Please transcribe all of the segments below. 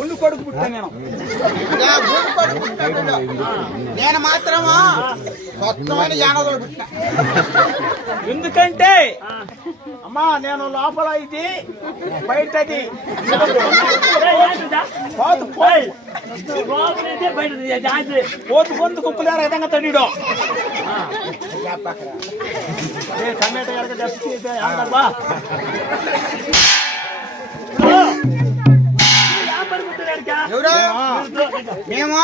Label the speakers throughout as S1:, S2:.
S1: ఒళ్ళు కొడుకు పుట్టా నేను.
S2: నేను మాత్రము? స్వచ్ఛమైన జానదులు పుట్టిన.
S1: ఎందుకంటే అమ్మా నేను లోపల ఇది బయటది. పోతు పోతు. పొందు కుక్కులేరు విధంగా తడిడో ఏ టమాటా ఎడక దస్తి
S2: మేము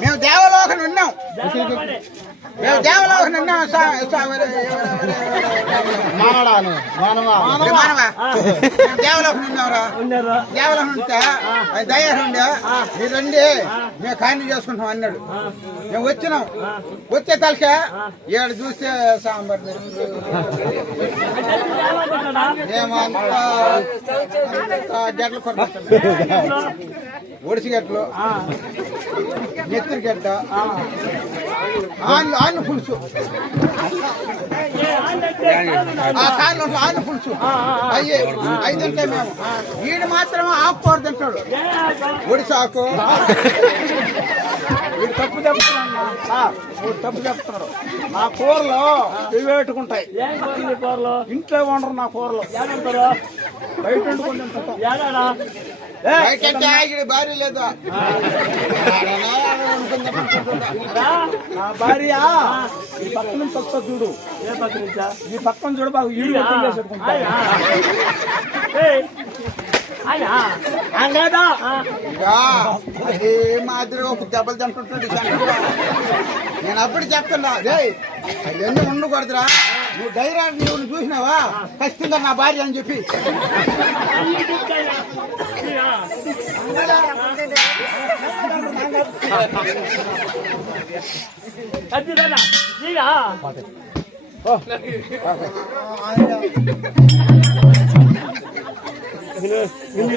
S2: మేము దేవలోకం ఉన్నాం. మేము దేవలోకం ఉన్నాం
S1: మానడాను మానవా.
S2: దేవలోకం ఉన్నాంరా దేవలోకం ఉంటే ఉండే మీరు రండి. మేము కాయలు చేసుకుంటాం అన్నాడు. మేము వచ్చినాం. వచ్చే తలకే ఏడు చూస్తే సాంబార్ గడ్డలు కొట్టాం ఒడిసి గడ్డలు నెత్తిరి గడ్డ ఆన్లు ఆన్లు పులుసు. ఆ కాళ్ళు ఆన్లు పులుసు. అయ్యి అవి తింటే మేము. వీడు మాత్రం ఆకుకూర తింటాడు. ఒడిసాకు.
S1: వీడు తప్పు చెప్తున్నారు నా కూరలు ఇవి పెట్టుకుంటాయి. ఇంట్లో ఉండరు నా కూరలు. బయట. ఏ,
S2: భార్య లేదు.
S1: నా భార్య ఈ పక్క నుంచి వస్తా చూడు. ఈ పక్కన చూడు బాగా ఈడు
S2: ఇగా, అది మాదిరి ఒక దెబ్బలు తింటుంటాడు. నేను అప్పుడు చెప్తున్నా రే అవన్నీ ఉండకూడదురా. నువ్వు ధైర్య నువ్వు చూసినావా? ఖచ్చితంగా నా భార్య అని చెప్పి.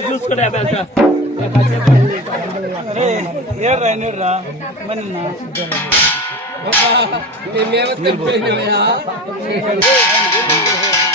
S3: చూసుకునే
S1: ఏర్రా ఎన్నిర్రా మరి
S3: మేమేమో తెలిపోయినామయ్యా